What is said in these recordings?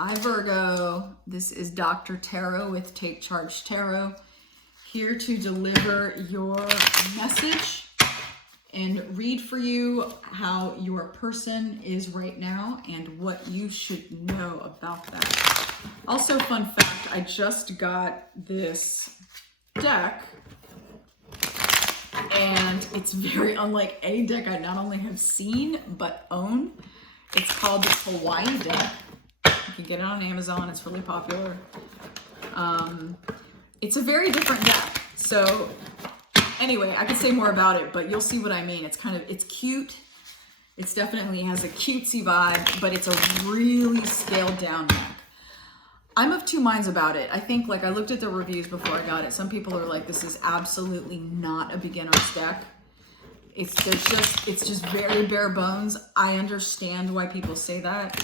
Hi Virgo, this is Dr. Tarot with Take Charge Tarot, here to deliver your message and read for you how your person is right now and what you should know about that. Also, fun fact, I just got this deck and it's very unlike any deck I not only have seen but own. It's called the Hawaii deck. You can get it on Amazon. It's really popular. It's a very different deck. So anyway, I could say more about it, but you'll see what I mean. It's cute. It's definitely has a cutesy vibe, but it's a really scaled down deck. I'm of two minds about it. I think, like, I looked at the reviews before I got it. Some people are like, this is absolutely not a beginner's deck. It's just very bare bones. I understand why people say that.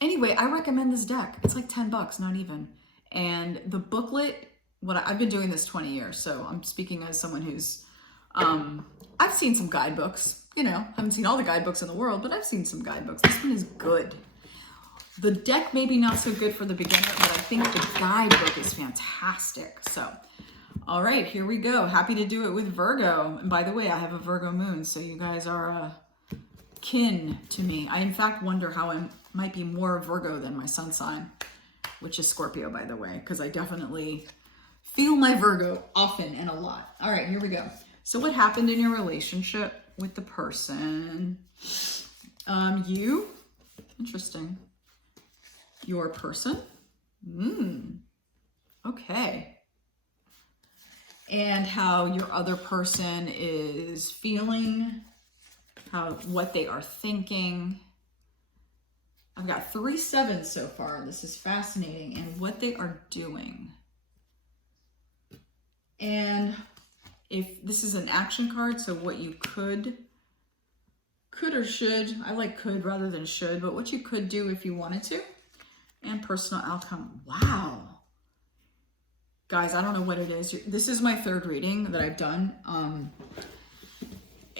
Anyway, I recommend this deck. It's like 10 bucks, not even. And the booklet, I've been doing this 20 years, so I'm speaking as someone who's, I've seen some guidebooks, you know, haven't seen all the guidebooks in the world, but I've seen some guidebooks. This one is good. The deck maybe not so good for the beginner, but I think the guidebook is fantastic. So, all right, here we go. Happy to do it with Virgo. And by the way, I have a Virgo moon, so you guys are kin to me. I, in fact, wonder how I might be more Virgo than my sun sign, which is Scorpio, by the way, because I definitely feel my Virgo often and a lot. All right, here we go. So what happened in your relationship with the person? Interesting. Your person? Okay. And how your other person is feeling, what they are thinking. I've got 3 sevens so far. This is fascinating. And what they are doing. And if this is an action card, so what you could or should, I like could rather than should, but what you could do if you wanted to, and personal outcome. Wow. Guys, I don't know what it is. This is my 3rd reading that I've done.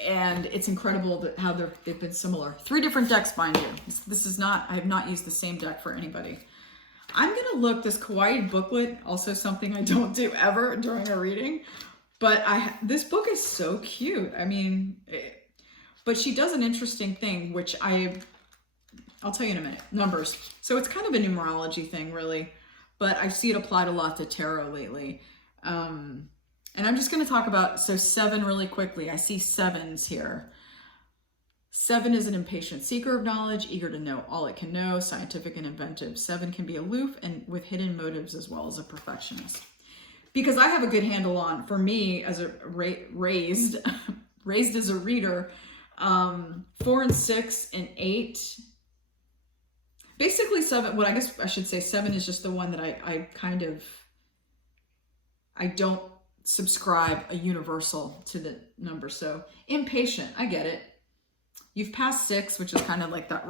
And it's incredible how they've been similar. 3 different decks, mind you. This is not, I have not used the same deck for anybody. I'm going to look, this kawaii booklet, also something I don't do ever during a reading. But this book is so cute. I mean, but she does an interesting thing, which I'll tell you in a minute. Numbers. So it's kind of a numerology thing, really. But I see it applied a lot to tarot lately. And I'm just going to talk about, 7 really quickly. I see 7s here. 7 is an impatient seeker of knowledge, eager to know all it can know, scientific and inventive. 7 can be aloof and with hidden motives as well as a perfectionist. Because I have a good handle on, for me, as a raised as a reader, 4 and 6 and 8. Basically 7, I guess I should say 7 is just the one that I don't subscribe a universal to the number. So impatient, I get it. You've passed 6, which is kind of like that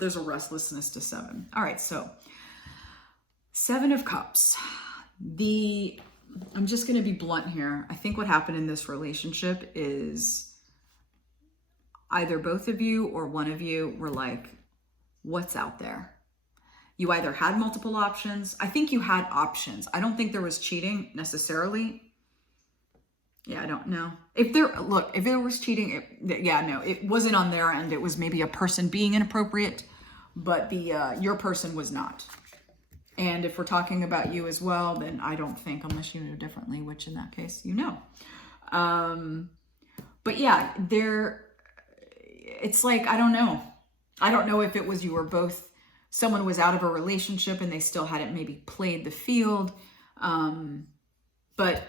there's a restlessness to 7. All right, so 7 of Cups. I'm just going to be blunt here. I think what happened in this relationship is either both of you or one of you were like, what's out there? You either had multiple options. I think you had options. I don't think there was cheating necessarily. Yeah, I don't know. If there was cheating, it wasn't on their end. It was maybe a person being inappropriate, but your person was not. And if we're talking about you as well, then I don't think, unless you know differently, which in that case, you know. But yeah, it's like, I don't know. I don't know if it was you were both, someone was out of a relationship and they still hadn't maybe played the field. But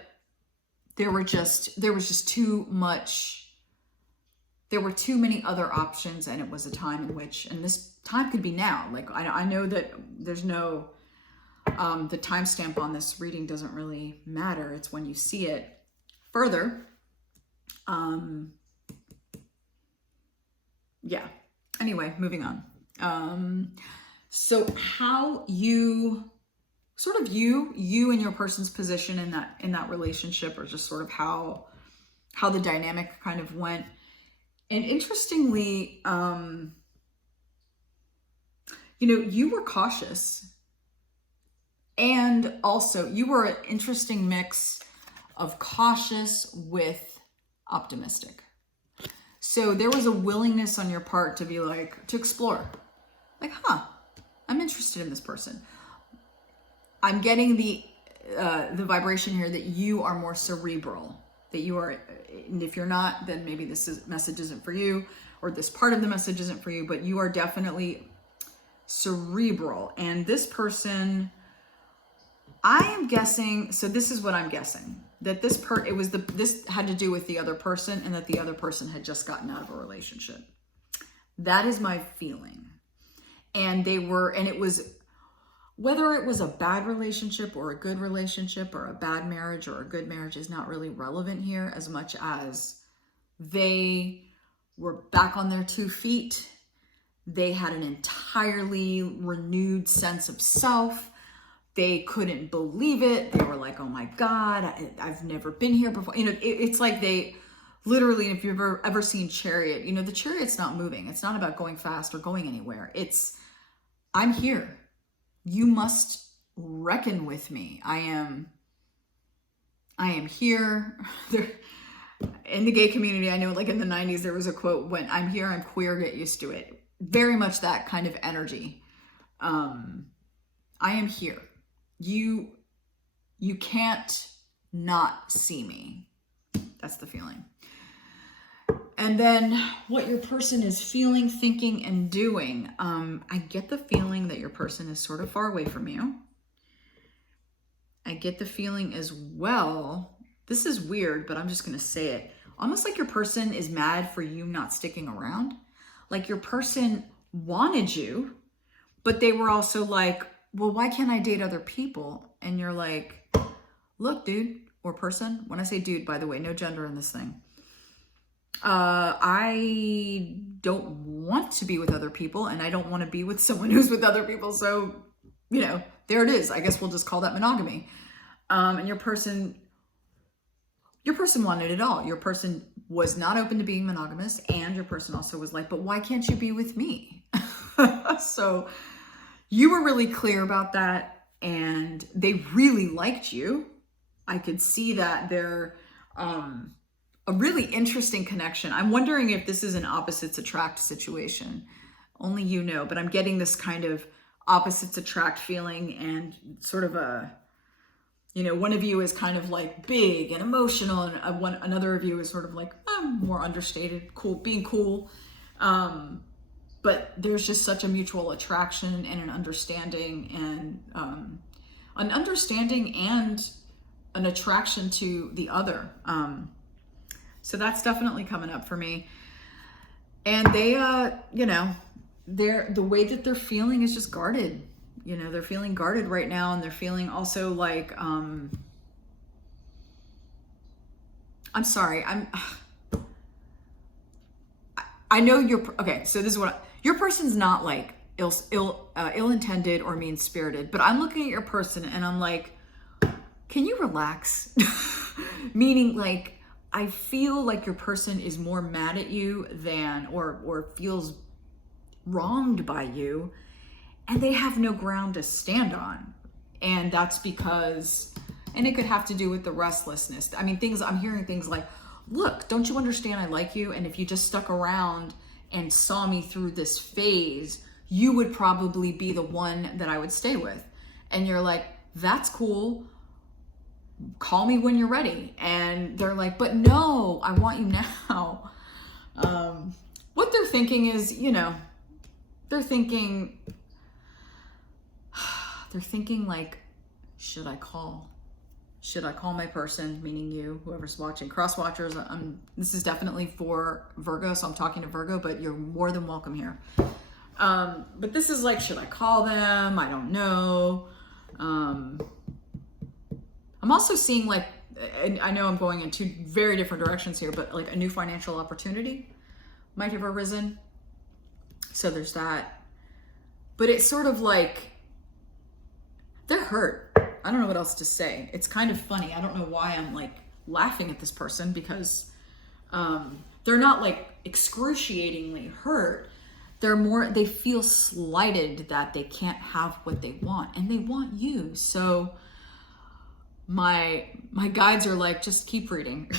there was just too much, there were too many other options, and it was a time in which, and this time could be now. Like, I know that there's no, the timestamp on this reading doesn't really matter. It's when you see it further. Yeah. Anyway, moving on. So how you and your person's position in that relationship, or just sort of how the dynamic kind of went. And interestingly, you know, you were cautious. And also you were an interesting mix of cautious with optimistic. So there was a willingness on your part to be like, to explore. Like, huh, I'm interested in this person. I'm getting the vibration here that you are more cerebral, that you are, and if you're not, then maybe message isn't for you, or this part of the message isn't for you, but you are definitely cerebral. And this person, I am guessing, so this is what I'm guessing, that this had to do with the other person, and that the other person had just gotten out of a relationship. That is my feeling. And it was, whether it was a bad relationship or a good relationship or a bad marriage or a good marriage is not really relevant here, as much as they were back on their 2 feet. They had an entirely renewed sense of self. They couldn't believe it. They were like, oh my God, I've never been here before. You know, it's like they literally, if you've ever seen Chariot, you know, the Chariot's not moving. It's not about going fast or going anywhere. It's, I'm here. You must reckon with me. I am here. In the gay community, I know like in the 90s, there was a quote, when I'm here, I'm queer, get used to it. Very much that kind of energy. I am here. You can't not see me. That's the feeling. And then what your person is feeling, thinking, and doing. I get the feeling that your person is sort of far away from you. I get the feeling as well, this is weird, but I'm just going to say it. Almost like your person is mad for you not sticking around. Like your person wanted you, but they were also like, well, why can't I date other people? And you're like, look, dude, or person. When I say dude, by the way, no gender in this thing. I don't want to be with other people, and I don't want to be with someone who's with other people. So, you know, there it is. I guess we'll just call that monogamy. And your person wanted it all. Your person was not open to being monogamous, and your person also was like, but why can't you be with me? So you were really clear about that, and they really liked you. I could see that they're, a really interesting connection. I'm wondering if this is an opposites attract situation. Only you know, but I'm getting this kind of opposites attract feeling, and sort of a, you know, one of you is kind of like big and emotional, and another of you is sort of like more understated, cool, being cool. But there's just such a mutual attraction and an understanding, and an attraction to the other. So that's definitely coming up for me. And they, you know, the way that they're feeling is just guarded. You know, they're feeling guarded right now, and they're feeling also like, I'm sorry, I know okay, so this is your person's not like ill-intended or mean-spirited, but I'm looking at your person and I'm like, can you relax? Meaning like, I feel like your person is more mad at you than, or feels wronged by you, and they have no ground to stand on. And that's because, and it could have to do with the restlessness. I mean, I'm hearing things like, look, don't you understand I like you? And if you just stuck around and saw me through this phase, you would probably be the one that I would stay with. And you're like, that's cool. Call me when you're ready. And they're like, but no, I want you now. What they're thinking is, you know, they're thinking like, should I call my person, meaning you, whoever's watching, cross watchers. This is definitely for Virgo, so I'm talking to Virgo, but you're more than welcome here. But this is like, should I call them? I don't know. I'm also seeing like, and I know I'm going in two very different directions here, but like a new financial opportunity might have arisen. So there's that. But it's sort of like, they're hurt. I don't know what else to say. It's kind of funny. I don't know why I'm like laughing at this person, because they're not like excruciatingly hurt. they feel slighted that they can't have what they want, and they want you. So my guides are like, just keep reading.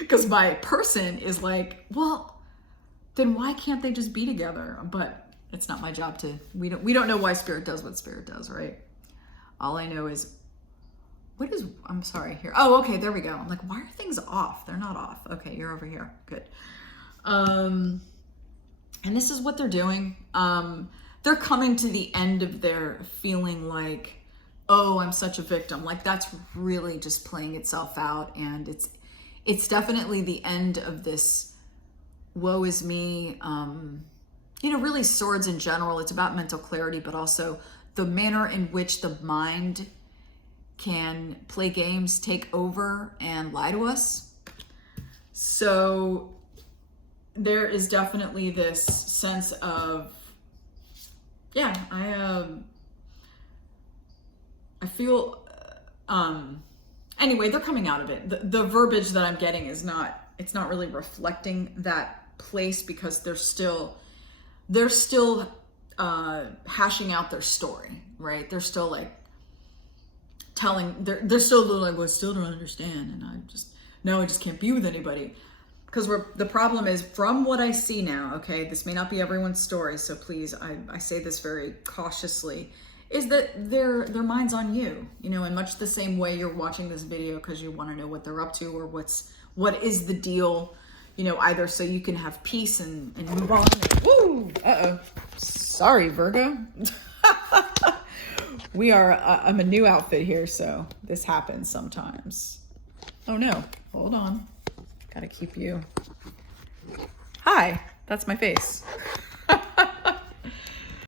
Because my person is like, well, then why can't they just be together? But it's not my job to, we don't know why Spirit does what Spirit does, right? All I know is, I'm sorry, here. Oh, okay, there we go. I'm like, why are things off? They're not off. Okay, you're over here. Good. And this is what they're doing. They're coming to the end of their feeling like, oh, I'm such a victim. Like, that's really just playing itself out. And it's definitely the end of this woe is me. Really swords in general. It's about mental clarity, but also the manner in which the mind can play games, take over, and lie to us. So there is definitely this sense of, yeah, I feel, anyway, they're coming out of it. The verbiage that I'm getting is it's not really reflecting that place, because they're still hashing out their story, right? They're still like they're still like, well, I still don't understand, and I just can't be with anybody. Because the problem is, from what I see now, okay, this may not be everyone's story, so please, I say this very cautiously, is that their mind's on you, in much the same way you're watching this video because you want to know what they're up to, or what is the deal, either so you can have peace and move on. Woo! Uh-oh. Sorry, Virgo. I'm a new outfit here, so this happens sometimes. Oh no, hold on. Gotta keep you. Hi, that's my face.